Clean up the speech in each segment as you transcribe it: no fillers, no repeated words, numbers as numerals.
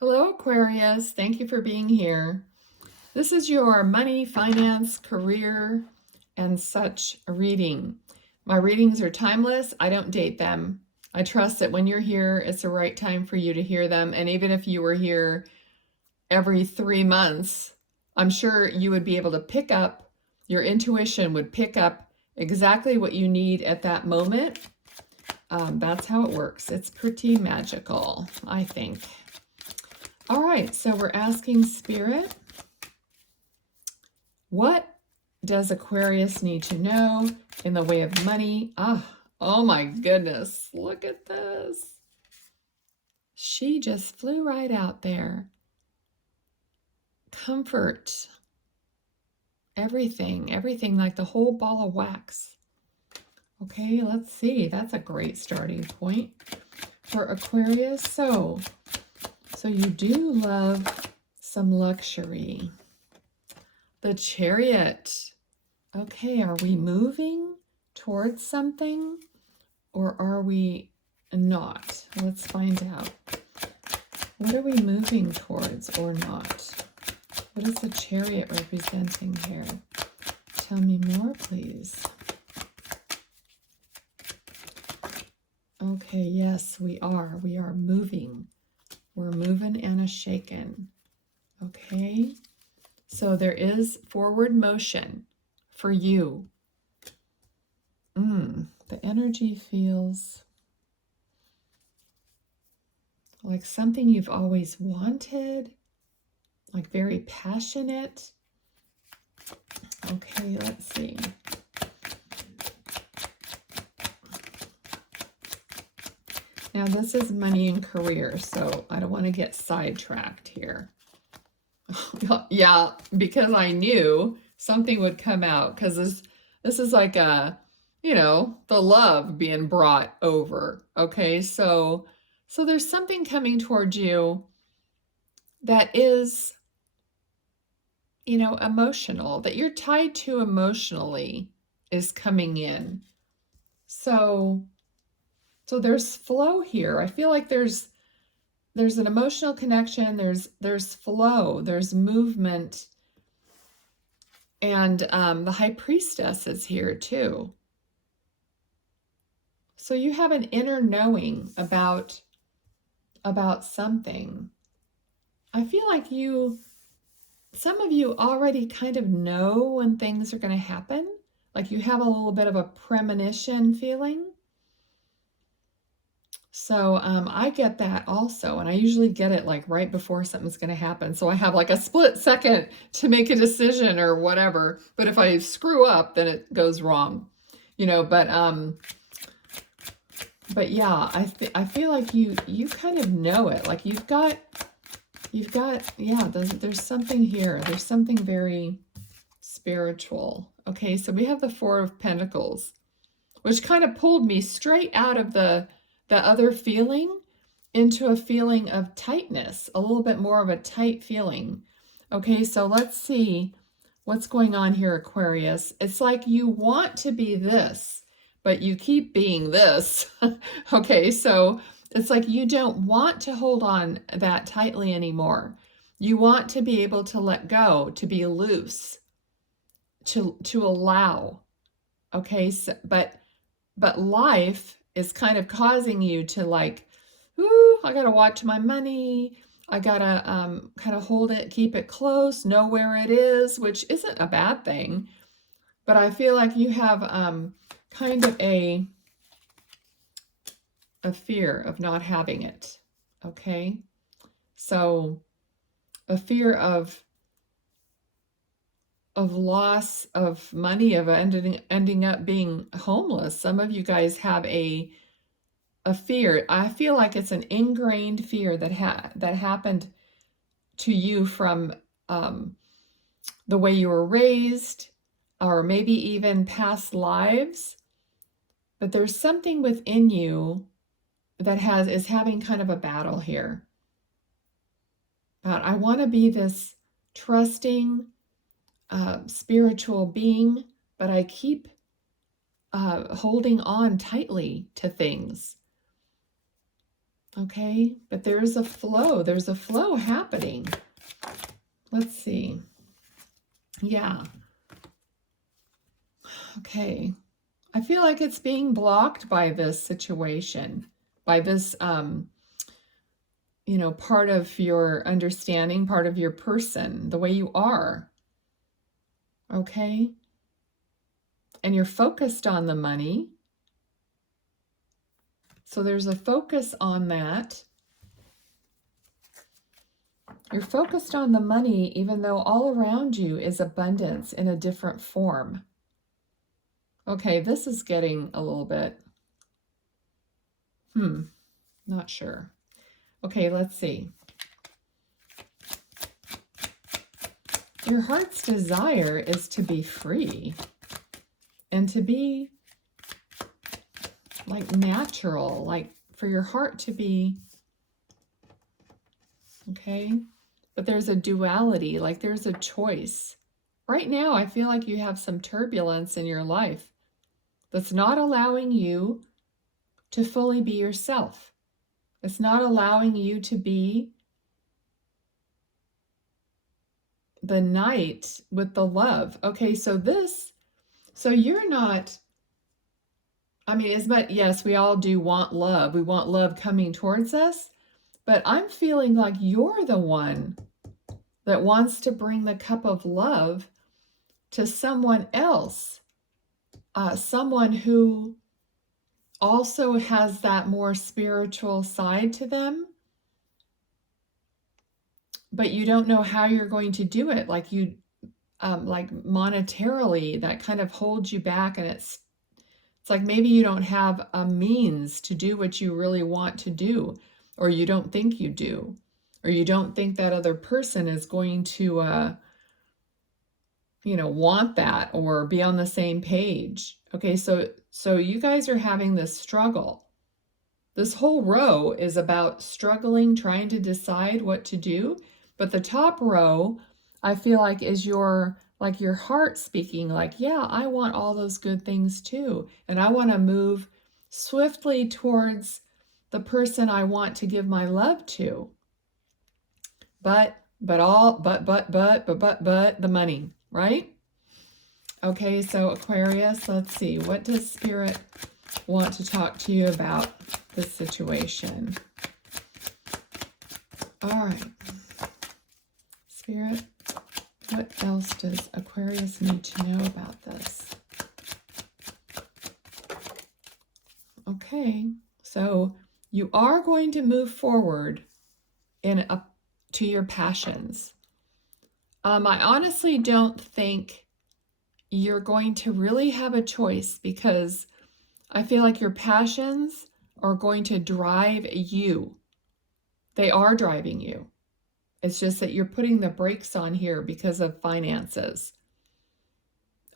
Hello, Aquarius. Thank you for being here. This is your money, finance, career, and such reading. My readings are timeless. I don't date them. I trust that when you're here, it's the right time for you to hear them. And even if you were here every 3 months, I'm sure you would be able to pick up, your intuition would pick up exactly what you need at that moment. That's how it works. It's pretty magical, I think. All right, so we're asking Spirit, what does Aquarius need to know in the way of money? Oh my goodness, look at this. She just flew right out there. Comfort, everything like the whole ball of wax. Okay, let's see. That's a great starting point for Aquarius. So you do love some luxury. The Chariot. Okay, are we moving towards something or are we not? Let's find out. What are we moving towards or not? What is the Chariot representing here? Tell me more, please. Okay, yes, we are. We are moving. We're moving and a shaking. Okay, so there is forward motion for you. The energy feels like something you've always wanted, like very passionate. Okay, let's see. Now this is money and career, so I don't want to get sidetracked here. Yeah, because I knew something would come out, because this is like the love being brought over. Okay, so there's something coming towards you that is, emotional, that you're tied to emotionally, is coming in. So there's flow here. I feel like there's an emotional connection, there's flow, there's movement, and the High Priestess is here too. So you have an inner knowing about something. I feel like some of you already kind of know when things are going to happen. Like you have a little bit of a premonition feeling. So I get that also, and I usually get it like right before something's going to happen. So I have like a split second to make a decision or whatever. But if I screw up, then it goes wrong, But yeah, I feel like you kind of know it. Like you've got yeah. There's something here. There's something very spiritual. Okay, so we have the Four of Pentacles, which kind of pulled me straight out of the other feeling into a feeling of tightness, a little bit more of a tight feeling. Okay, so let's see what's going on here, Aquarius. It's like you want to be this, but you keep being this. Okay, so it's like you don't want to hold on that tightly anymore. You want to be able to let go, to be loose, to allow. Okay, so, but life is kind of causing you to like, ooh, I gotta watch my money. I gotta kind of hold it, keep it close, know where it is, which isn't a bad thing. But I feel like you have kind of a fear of not having it. Okay, so a fear of loss of money, of ending up being homeless. Some of you guys have a fear. I feel like it's an ingrained fear that happened to you from the way you were raised, or maybe even past lives. But there's something within you that is having kind of a battle here. But I want to be this trusting, spiritual being, but I keep holding on tightly to things. Okay, but there's a flow. There's a flow happening. Let's see. Yeah. Okay. I feel like it's being blocked by this situation, by this, part of your understanding, part of your person, the way you are. Okay. And you're focused on the money. So there's a focus on that. You're focused on the money, even though all around you is abundance in a different form. Okay, this is getting a little bit, not sure. Okay, let's see. Your heart's desire is to be free and to be like natural, like for your heart to be, okay? But there's a duality, like there's a choice. Right now, I feel like you have some turbulence in your life that's not allowing you to fully be yourself. It's not allowing you to be the knight with the love. Okay, so you're not, I mean, yes, we all do want love. We want love coming towards us, but I'm feeling like you're the one that wants to bring the cup of love to someone else, someone who also has that more spiritual side to them, but you don't know how you're going to do it. Like like monetarily, that kind of holds you back, and it's like maybe you don't have a means to do what you really want to do, or you don't think you do, or you don't think that other person is going to, want that or be on the same page. Okay, so you guys are having this struggle. This whole row is about struggling, trying to decide what to do. But the top row, I feel like, is your heart speaking, like, yeah, I want all those good things too. And I want to move swiftly towards the person I want to give my love to. But the money, right? Okay, so Aquarius, let's see. What does Spirit want to talk to you about this situation? All right. Spirit, what else does Aquarius need to know about this? Okay, so you are going to move forward to your passions. I honestly don't think you're going to really have a choice, because I feel like your passions are going to drive you. They are driving you. It's just that you're putting the brakes on here because of finances.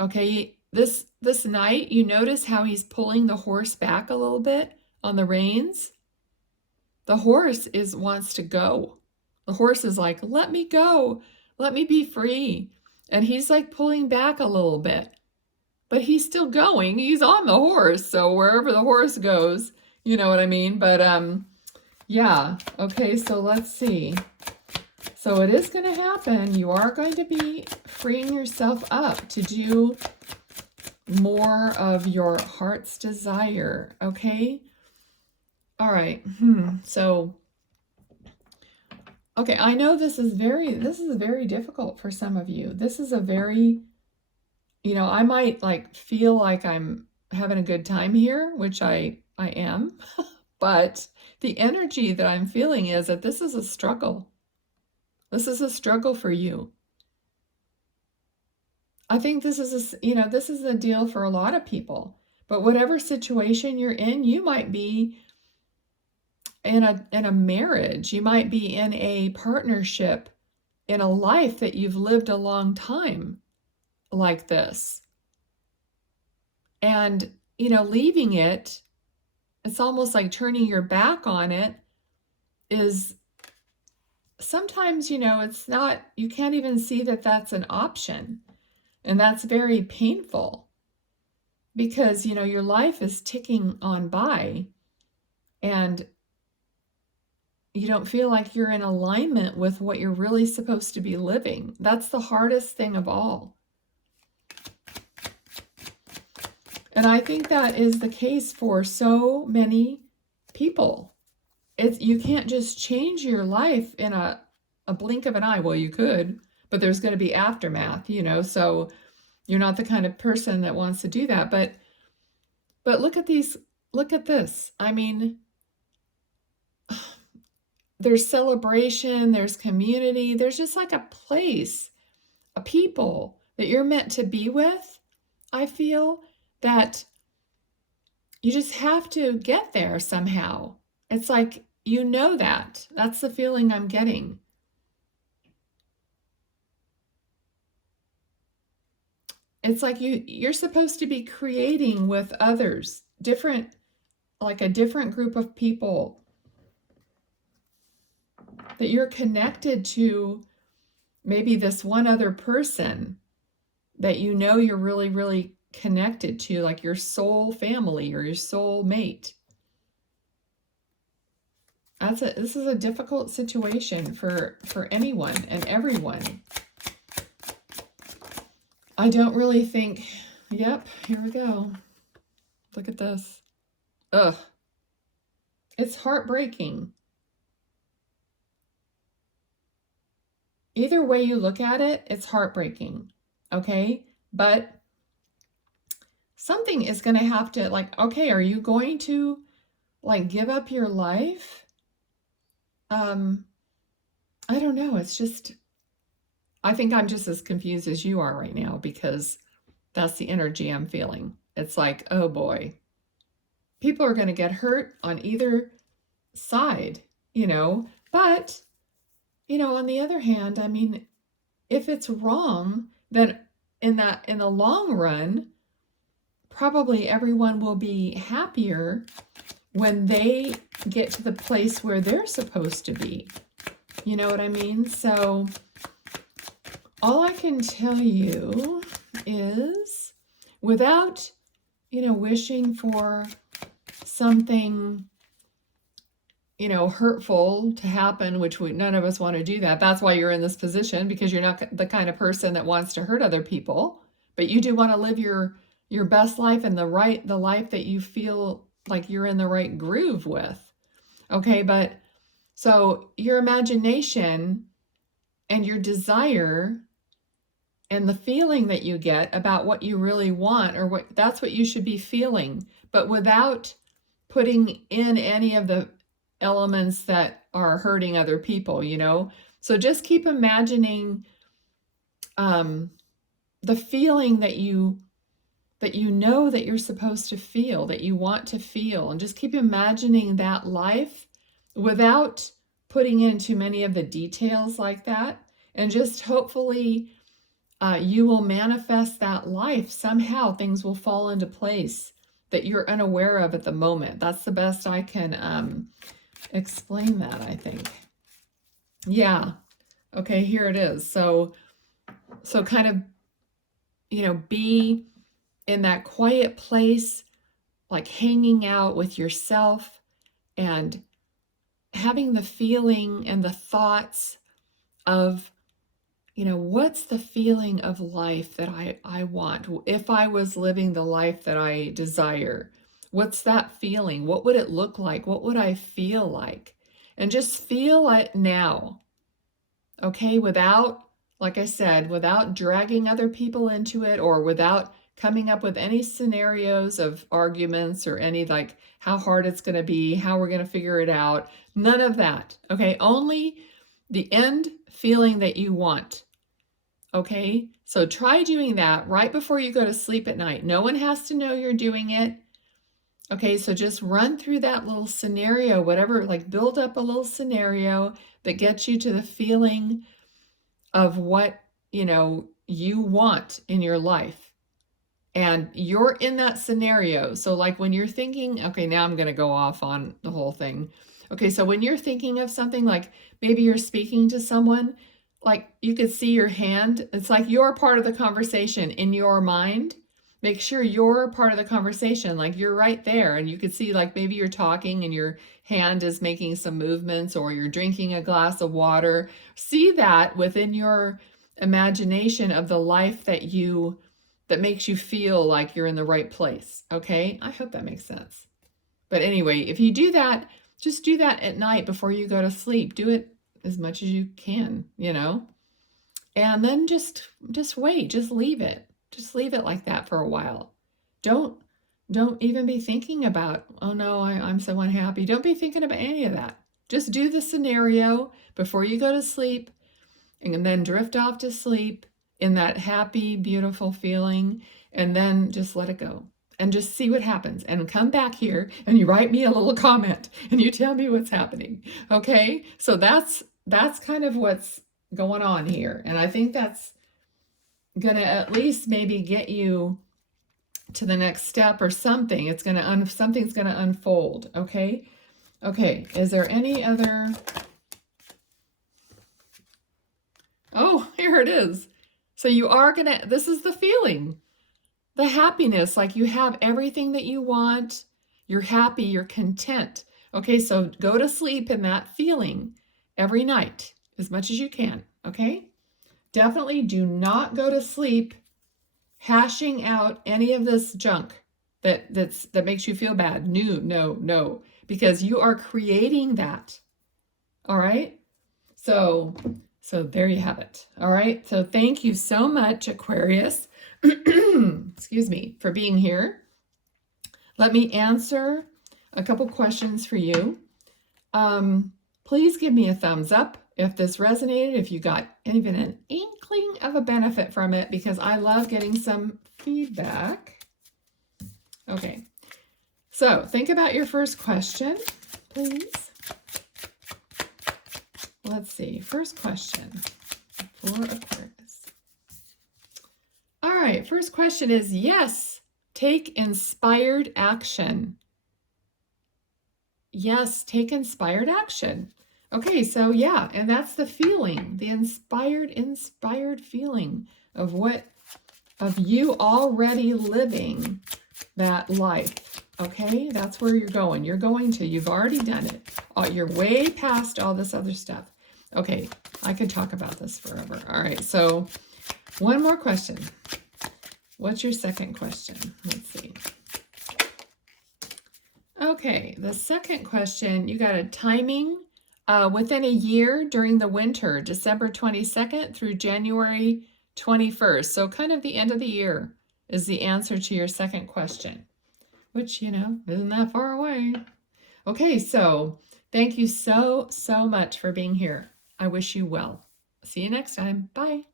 Okay, this knight, you notice how he's pulling the horse back a little bit on the reins? The horse wants to go. The horse is like, let me go. Let me be free. And he's like pulling back a little bit. But he's still going. He's on the horse. So wherever the horse goes, you know what I mean? But yeah. Okay, so let's see. So it is going to happen. You are going to be freeing yourself up to do more of your heart's desire. Okay? All right. So, okay, I know this is very difficult for some of you. This is a very, I might like feel like I'm having a good time here, which I am, but the energy that I'm feeling is that this is a struggle. This is a struggle for you. I think this is this is a deal for a lot of people. But whatever situation you're in, you might be in a marriage, you might be in a partnership, in a life that you've lived a long time like this. And, leaving it, it's almost like turning your back on it is sometimes, it's not, you can't even see that that's an option. And that's very painful because, your life is ticking on by, and you don't feel like you're in alignment with what you're really supposed to be living. That's the hardest thing of all. And I think that is the case for so many people. You can't just change your life in a blink of an eye. Well, you could, but there's going to be aftermath, you know, so you're not the kind of person that wants to do that. But look at this. I mean, there's celebration, there's community, there's just like a place, a people that you're meant to be with. I feel that you just have to get there somehow. It's like, you know, that's the feeling I'm getting. It's like you're supposed to be creating with others, like a different group of people, that you're connected to maybe this one other person that you know you're really, really connected to, like your soul family or your soul mate. This is a difficult situation for anyone and everyone. I don't really think, yep, here we go. Look at this. Ugh. It's heartbreaking. Either way you look at it, it's heartbreaking, okay? But something is going to have to, like, okay, are you going to, like, give up your life? I don't know. It's just, I think I'm just as confused as you are right now, because that's the energy I'm feeling. It's like, oh boy, people are going to get hurt on either side, you know, but, you know, on the other hand, I mean, if it's wrong, then in the long run, probably everyone will be happier when they get to the place where they're supposed to be. You know what I mean? So all I can tell you is, without, you know, wishing for something, you know, hurtful to happen, which none of us want to do that. That's why you're in this position, because you're not the kind of person that wants to hurt other people, but you do want to live your best life and the life that you feel like you're in the right groove with. Okay, but so your imagination and your desire and the feeling that you get about what you really want, or that's what you should be feeling, but without putting in any of the elements that are hurting other people, you know? So just keep imagining the feeling that you know that you're supposed to feel, that you want to feel, and just keep imagining that life without putting in too many of the details like that. And just hopefully you will manifest that life somehow. Things will fall into place that you're unaware of at the moment. That's the best I can explain that, I think. Yeah. Okay, here it is. So kind of, you know, be in that quiet place, like hanging out with yourself and having the feeling and the thoughts of, you know, what's the feeling of life that I want? If I was living the life that I desire, what's that feeling? What would it look like? What would I feel like? And just feel it now, okay? Without, like I said, without dragging other people into it, or without coming up with any scenarios of arguments or any like how hard it's going to be, how we're going to figure it out. None of that, okay? Only the end feeling that you want. Okay, so try doing that right before you go to sleep at night. No one has to know you're doing it. Okay, so just run through that little scenario, whatever, like build up a little scenario that gets you to the feeling of what, you know, you want in your life. And you're in that scenario. So like when you're thinking, okay, now I'm going to go off on the whole thing. Okay, so when you're thinking of something, like maybe you're speaking to someone, like you could see your hand. It's like you're part of the conversation in your mind, Make sure you're part of the conversation, like you're right there, and you could see like maybe you're talking and your hand is making some movements, or you're drinking a glass of water. See that within your imagination of the life that makes you feel like you're in the right place. Okay? I hope that makes sense. But anyway, if you do that, just do that at night before you go to sleep. Do it as much as you can, you know? And then just wait, just leave it. Just leave it like that for a while. Don't even be thinking about, oh no, I'm so unhappy. Don't be thinking about any of that. Just do the scenario before you go to sleep, and then drift off to sleep in that happy, beautiful feeling, and then just let it go. And just see what happens. And come back here and you write me a little comment and you tell me what's happening. Okay? So that's kind of what's going on here. And I think that's gonna at least maybe get you to the next step or something. It's gonna something's gonna unfold. Okay? Okay, is there any other? Oh, here it is. So you are gonna, this is the feeling. The happiness, like you have everything that you want. You're happy, you're content. Okay, so go to sleep in that feeling every night as much as you can. Okay? Definitely do not go to sleep hashing out any of this junk that makes you feel bad. No, because you are creating that. All right? So there you have it. All right? So thank you so much, Aquarius. Excuse me, for being here. Let me answer a couple questions for you. Please give me a thumbs up if this resonated, if you got even an inkling of a benefit from it, because I love getting some feedback. Okay, so think about your first question, please. Let's see, first question for Aquarius. All right, first question is, yes, take inspired action. Yes, take inspired action. Okay, so yeah, and that's the feeling, the inspired feeling of you already living that life. Okay, that's where you're going. You've already done it. You're way past all this other stuff. Okay, I could talk about this forever. All right, so one more question. What's your second question? Let's see. Okay, the second question, you got a timing within a year during the winter, December 22nd through January 21st. So kind of the end of the year is the answer to your second question, which, isn't that far away. Okay, so thank you so much for being here. I wish you well. See you next time. Bye.